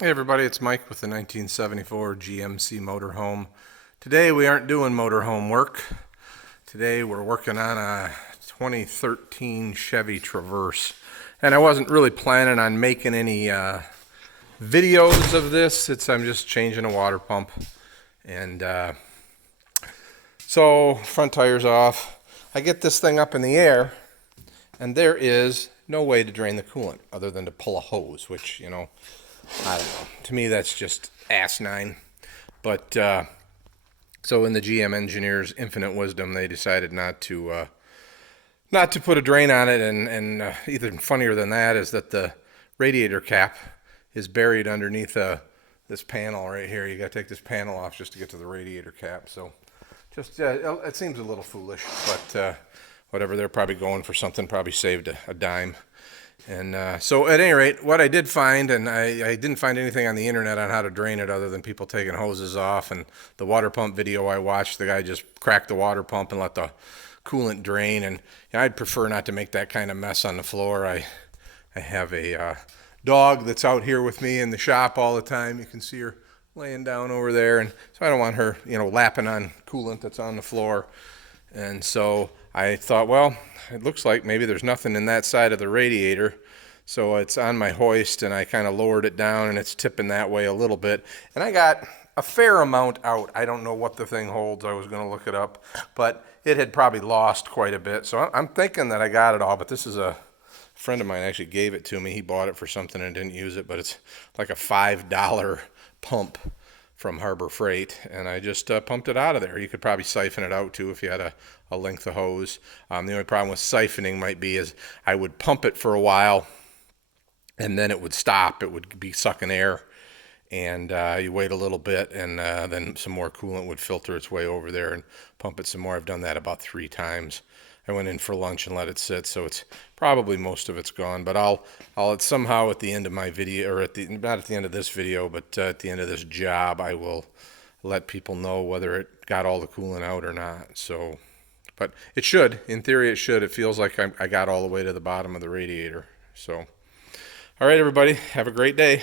Hey everybody, it's Mike with the 1974 GMC Motorhome. Today we aren't doing motorhome work. Today we're working on a 2013 Chevy Traverse. And I wasn't really planning on making any videos of this. I'm just changing a water pump. And so front tire's off. I get this thing up in the air and there is no way to drain the coolant other than to pull a hose, which, I don't know. To me, that's just asinine. But so in the GM engineers' infinite wisdom, they decided not to put a drain on it. And even funnier than that is that the radiator cap is buried underneath this panel right here. You got to take this panel off just to get to the radiator cap. So just it seems a little foolish, but whatever. They're probably going for something. Probably saved a dime. And so at any rate, what I did find, and I didn't find anything on the internet on how to drain it other than people taking hoses off, and the water pump video I watched, the guy just cracked the water pump and let the coolant drain, and I'd prefer not to make that kind of mess on the floor. I have a dog that's out here with me in the shop all the time. You can see her laying down over there, and so I don't want her, lapping on coolant that's on the floor. And so I thought, well, it looks like maybe there's nothing in that side of the radiator. So it's on my hoist, and I kind of lowered it down, and it's tipping that way a little bit. And I got a fair amount out. I don't know what the thing holds. I was going to look it up, but it had probably lost quite a bit. So I'm thinking that I got it all, but this is a friend of mine actually gave it to me. He bought it for something and didn't use it, but it's like a $5 pump from Harbor Freight, and I just pumped it out of there. You could probably siphon it out too if you had a length of hose. The only problem with siphoning might be is I would pump it for a while and then it would stop. It would be sucking air, and you wait a little bit, and then some more coolant would filter its way over there and pump it some more. I've done that about 3 times. I went in for lunch and let it sit, so it's probably most of it's gone. But I'll somehow at the end of my video, or not at the end of this video, but at the end of this job, I will let people know whether it got all the coolant out or not. So, but it should. In theory, it should. It feels like I got all the way to the bottom of the radiator. So, all right, everybody, have a great day.